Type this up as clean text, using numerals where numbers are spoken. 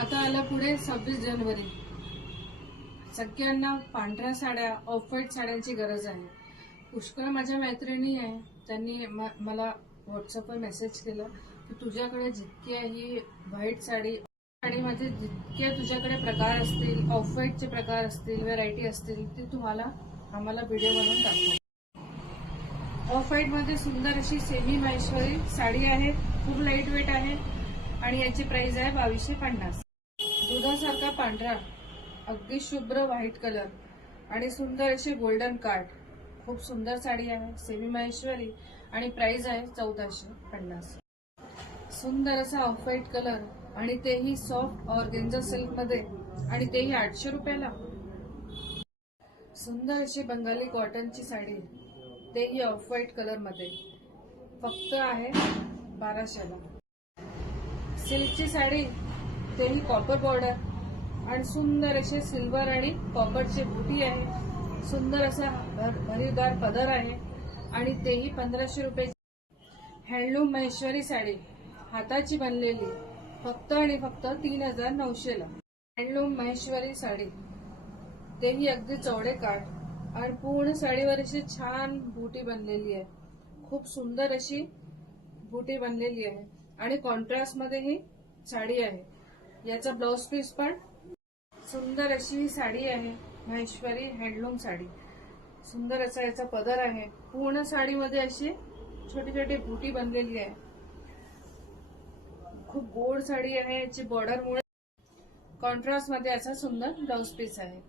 आता आलं पुढे 26 जानेवारी. सगळ्यांना पांढऱ्या साड्या, ऑफ व्हाईट साड्यांची गरज आहे. पुष्कळ माझ्या मैत्रिणी आहे, त्यांनी मला व्हॉट्सअपवर मेसेज केला की तुझ्याकडे जितकी ही व्हाईट साडीमध्ये जितके तुझ्याकडे प्रकार असतील, ऑफ व्हाईटचे प्रकार असतील, व्हरायटी असतील, ते तुम्हाला आम्हाला व्हिडिओ बनवून दाखव. ऑफ व्हाईटमध्ये सुंदर अशी सेमी महेश्वरी साडी आहे, खूप लाईट वेट आहे आणि याची प्राइस आहे 2250. दुधासारखा पांढरा, अगदी शुभ्र व्हाईट कलर आणि सुंदर अशी गोल्डन कार्ड, खूप सुंदर साडी आहे, सेमी महेश्वरी आणि प्राइस आहे 1450. सुंदर असा ऑफ व्हाईट कलर आणि तेही सॉफ्ट ऑर्गेन्झा सिल्क मध्ये आणि तेही 800 रुपयाला. सुंदर अशी बंगाली कॉटनची साडी, तेही ऑफ व्हाईट कलर मध्ये, फक्त आहे 1200ला. सिल्कची साडी, तेही कॉपर बॉर्डर आणि सुंदर असे सिल्वर आणि कॉपरची बुटी आहे, सुंदर असा भरीदार पदर आहे आणि तेही 1500 रुपये. हँडलूम महेश्वरी साडी, हाताची बनलेली, फक्त आणि फक्त 3900ला. हँडलूम महेश्वरी साडी, तेही अगदी चौडे काठ आणि पूर्ण साडीवर अशी छान बुटी बनलेली आहे, खूप सुंदर अशी बुटी बनलेली आहे आणि कॉन्ट्रास्ट मध्ये ही साडी आहे. याचा ब्लाउज पीस पण सुंदर अशी ही साडी आहे, महेश्वरी हँडलूम साडी. सुंदर असा याचा पदर आहे, पूर्ण साडीमध्ये अशी छोटी छोटी बुटी बनलेली आहे, खूप गोड साडी आहे. याची बॉर्डरमुळे कॉन्ट्रास्ट मध्ये असा सुंदर ब्लाउज पीस आहे.